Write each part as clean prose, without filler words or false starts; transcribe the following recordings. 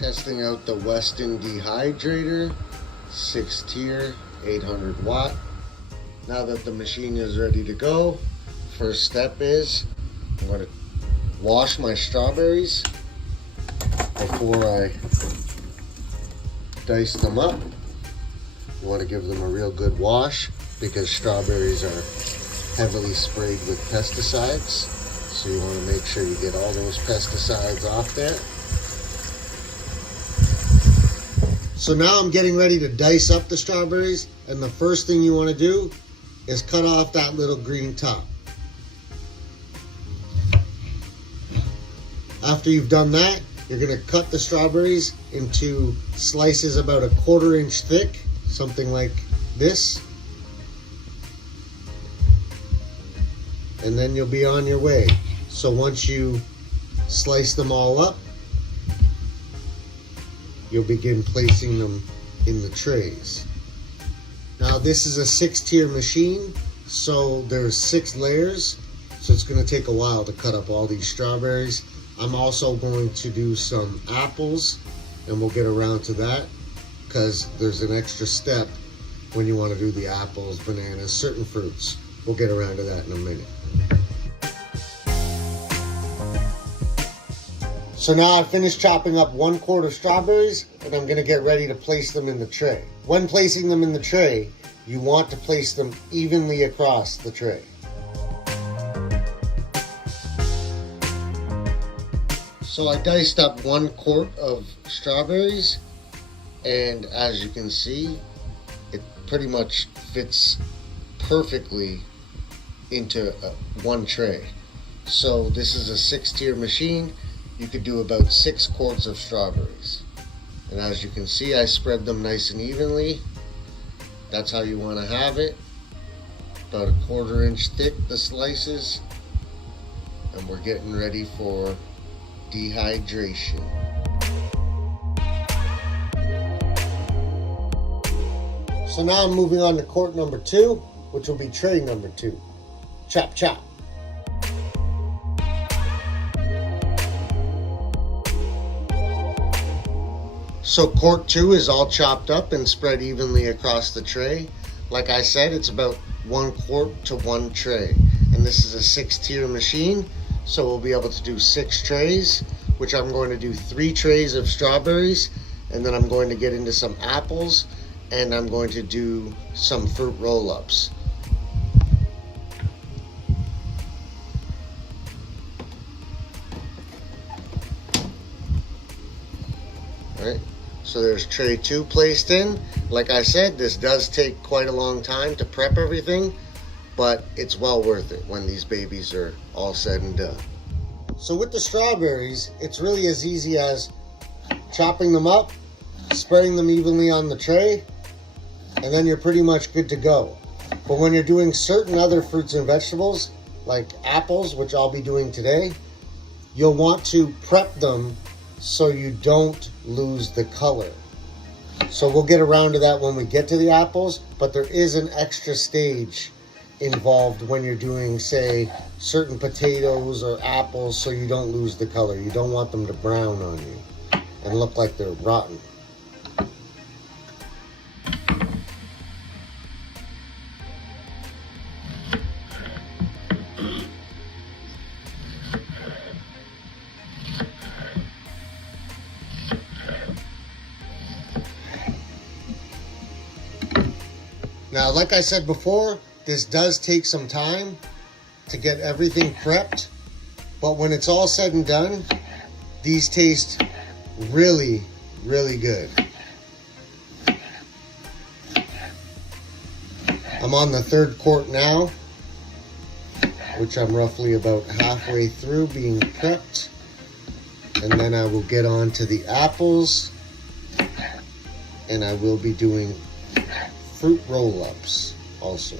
Testing out the Weston Dehydrator, 6-tier, 800 watt. Now that the machine is ready to go, first step is I'm going to wash my strawberries before I dice them up. You want to give them a real good wash because strawberries are heavily sprayed with pesticides. So you want to make sure you get all those pesticides off there. So now I'm getting ready to dice up the strawberries, and the first thing you want to do is cut off that little green top. After you've done that, you're going to cut the strawberries into slices about 1/4 inch thick, something like this. And then you'll be on your way. So once you slice them all up, you'll begin placing them in the trays. Now this is a 6-tier machine, so there's 6 layers, so it's going to take a while to cut up all these strawberries. I'm also going to do some apples, and we'll get around to that because there's an extra step when you want to do the apples, bananas, certain fruits. We'll get around to that in a minute. So now I've finished chopping up 1 quart of strawberries, and I'm going to get ready to place them in the tray. When placing them in the tray, you want to place them evenly across the tray. So I diced up 1 quart of strawberries, and as you can see, it pretty much fits perfectly into one tray. So this is a 6-tier machine. You could do about 6 quarts of strawberries. And as you can see, I spread them nice and evenly. That's how you want to have it. About 1/4 inch thick, the slices. And we're getting ready for dehydration. So now I'm moving on to quart number 2, which will be tray number 2. Chop, chop. So quart 2 is all chopped up and spread evenly across the tray. Like I said, it's about 1 quart to 1 tray. And this is a 6-tier machine, so we'll be able to do 6 trays, which I'm going to do 3 trays of strawberries, and then I'm going to get into some apples, and I'm going to do some fruit roll-ups. All right. So there's tray 2 placed in. Like I said, this does take quite a long time to prep everything, but it's well worth it when these babies are all said and done. So with the strawberries, it's really as easy as chopping them up, spreading them evenly on the tray, and then you're pretty much good to go. But when you're doing certain other fruits and vegetables, like apples, which I'll be doing today, you'll want to prep them so you don't lose the color. So we'll get around to that when we get to the apples, but there is an extra stage involved when you're doing, say, certain potatoes or apples, so you don't lose the color. You don't want them to brown on you and look like they're rotten. Now, like I said before, this does take some time to get everything prepped, but when it's all said and done, these taste really, really good. I'm on the 3rd quart now, which I'm roughly about halfway through being prepped, and then I will get on to the apples, and I will be doing fruit roll-ups also.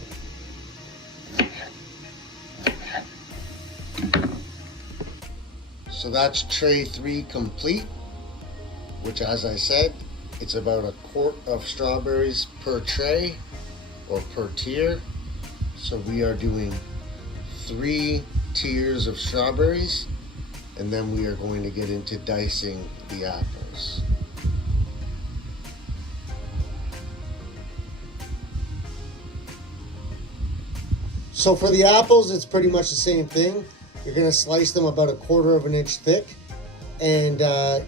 So that's tray 3 complete, which, as I said, it's about 1 quart of strawberries per tray or per tier. So we are doing 3 tiers of strawberries, and then we are going to get into dicing the apples. So for the apples, it's pretty much the same thing. You're gonna slice them about 1/4 of an inch thick, and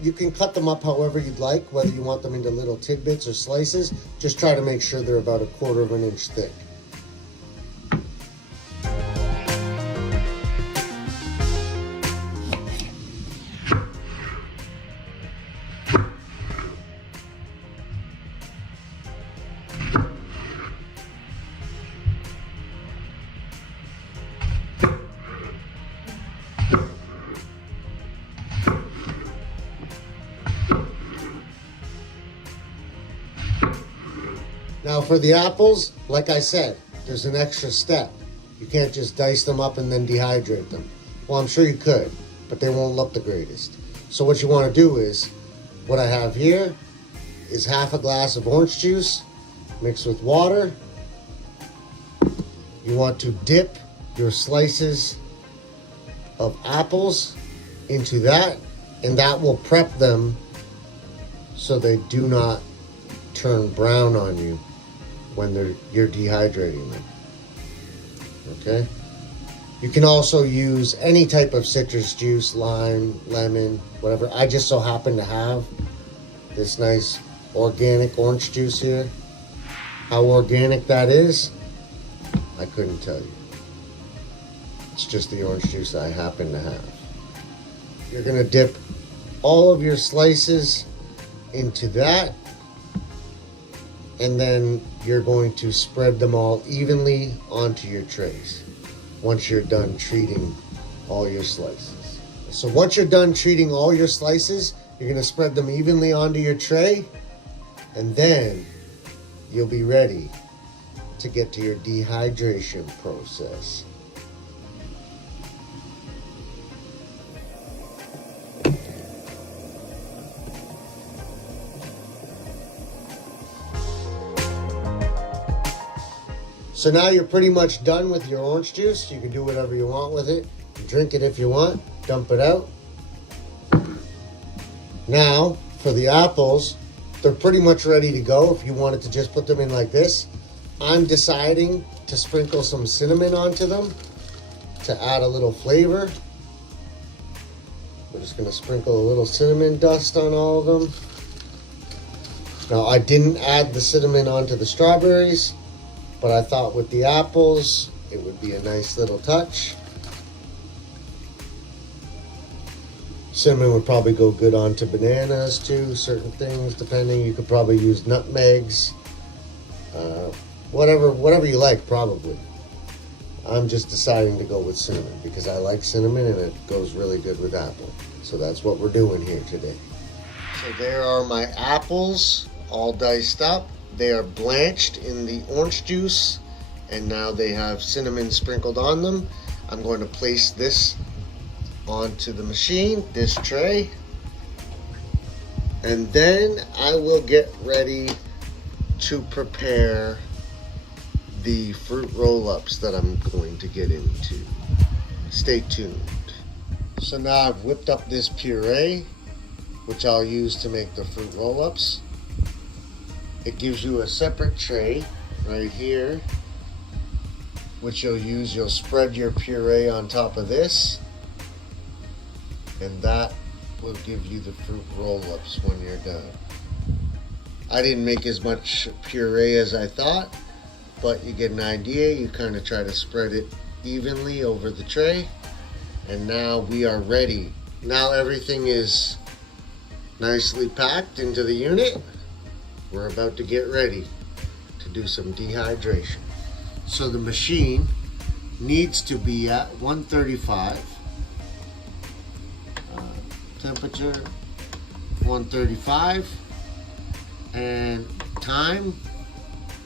you can cut them up however you'd like, whether you want them into little tidbits or slices. Just try to make sure they're about 1/4 of an inch thick. Now for the apples, like I said, there's an extra step. You can't just dice them up and then dehydrate them. Well, I'm sure you could, but they won't look the greatest. So what you want to do is, what I have here is 1/2 glass of orange juice mixed with water. You want to dip your slices of apples into that, and that will prep them so they do not turn brown on you when you're dehydrating them. Okay? You can also use any type of citrus juice, lime, lemon, whatever. I just so happen to have this nice organic orange juice here. How organic that is, I couldn't tell you. It's just the orange juice I happen to have. You're gonna dip all of your slices into that, and then you're going to spread them all evenly onto your trays once you're done treating all your slices. So once you're done treating all your slices, you're going to spread them evenly onto your tray, and then you'll be ready to get to your dehydration process. So now you're pretty much done with your orange juice. You can do whatever you want with it. Drink it if you want. Dump it out. Now, for the apples, they're pretty much ready to go if you wanted to just put them in like this. I'm deciding to sprinkle some cinnamon onto them to add a little flavor. We're just going to sprinkle a little cinnamon dust on all of them. Now, I didn't add the cinnamon onto the strawberries, but I thought with the apples, it would be a nice little touch. Cinnamon would probably go good onto bananas too, certain things, depending. You could probably use nutmegs, whatever you like, probably. I'm just deciding to go with cinnamon because I like cinnamon and it goes really good with apple. So that's what we're doing here today. So there are my apples all diced up. They are blanched in the orange juice, and now they have cinnamon sprinkled on them. I'm going to place this onto the machine, this tray, and then I will get ready to prepare the fruit roll-ups that I'm going to get into. Stay tuned. So now I've whipped up this puree, which I'll use to make the fruit roll-ups. It gives you a separate tray right here, which you'll use. You'll spread your puree on top of this, and that will give you the fruit roll-ups when you're done. I didn't make as much puree as I thought, but you get an idea. You kind of try to spread it evenly over the tray, and now we are ready. Now everything is nicely packed into the unit. We're about to get ready to do some dehydration. So the machine needs to be at 135. Temperature 135. And time,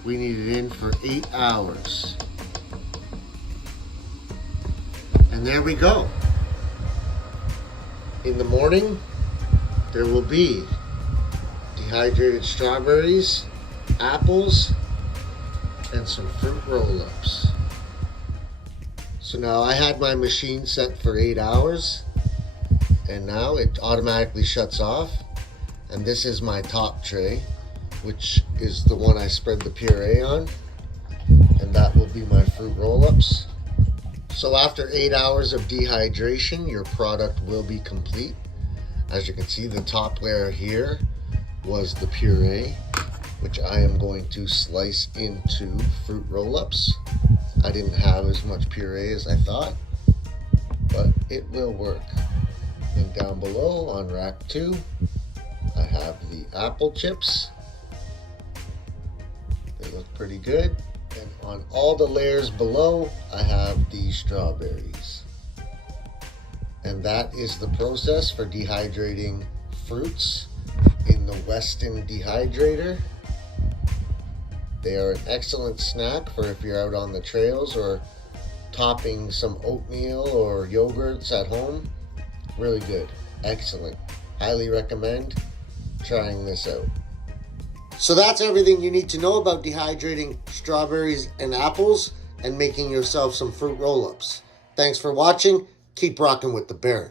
we need it in for 8 hours. And there we go. In the morning, there will be dehydrated strawberries, apples, and some fruit roll-ups. So now I had my machine set for 8 hours, and now it automatically shuts off. And this is my top tray, which is the one I spread the puree on, and that will be my fruit roll-ups. So after 8 hours of dehydration, your product will be complete. As you can see, the top layer here was the puree, which I am going to slice into fruit roll-ups. I didn't have as much puree as I thought, but it will work. And down below on rack 2, I have the apple chips. They look pretty good. And on all the layers below, I have the strawberries. And that is the process for dehydrating fruits in the Weston dehydrator. They are an excellent snack for if you're out on the trails or topping some oatmeal or yogurts at home. Really good. Excellent. Highly recommend trying this out. So that's everything you need to know about dehydrating strawberries and apples and making yourself some fruit roll-ups. Thanks for watching. Keep rocking with the Baron.